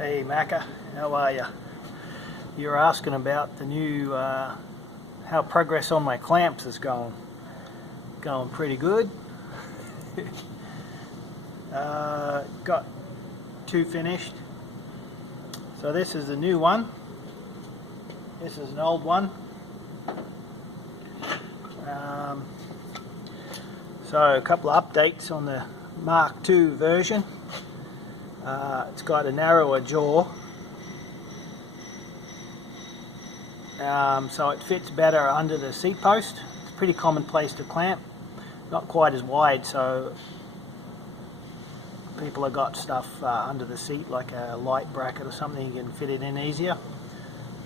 Hey Macca, how are you? You're asking about the new, how progress on my clamps is going. Going pretty good. Got two finished. So this is the new one. This is an old one. So a couple of updates on the Mark II version. It's got a narrower jaw, so it fits better under the seat post. It's a pretty common place to clamp, not quite as wide, so people have got stuff under the seat like a light bracket or something, you can fit it in easier,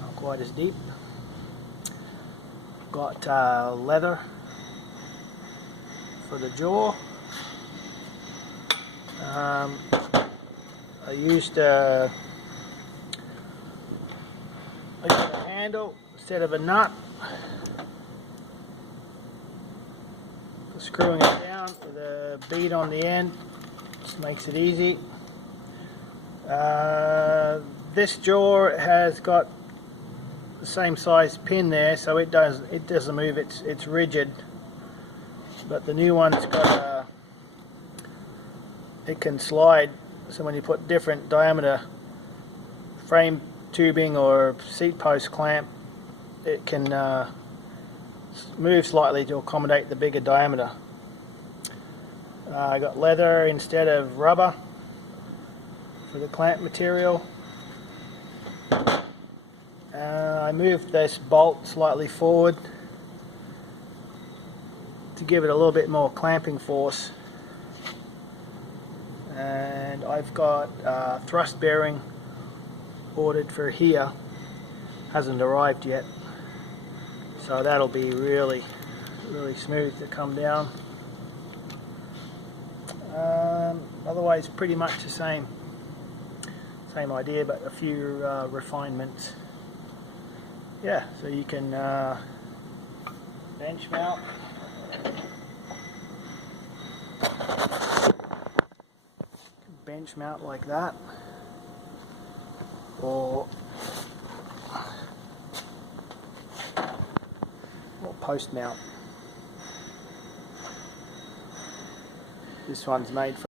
not quite as deep. Got leather for the jaw. I used a handle instead of a nut for screwing it down with a bead on the end. Just makes it easy. This jaw has got the same size pin there, so it doesn't move. It's rigid. But the new one's got it can slide. So when you put different diameter frame tubing or seat post clamp, it can move slightly to accommodate the bigger diameter. I got leather instead of rubber for the clamp material. I moved this bolt slightly forward to give it a little bit more clamping force. And I've got thrust bearing ordered for here, hasn't arrived yet, so that'll be really smooth to come down. Otherwise pretty much the same idea, but a few refinements. Yeah, so you can bench mount. Bench mount like that, or post mount. This one's made for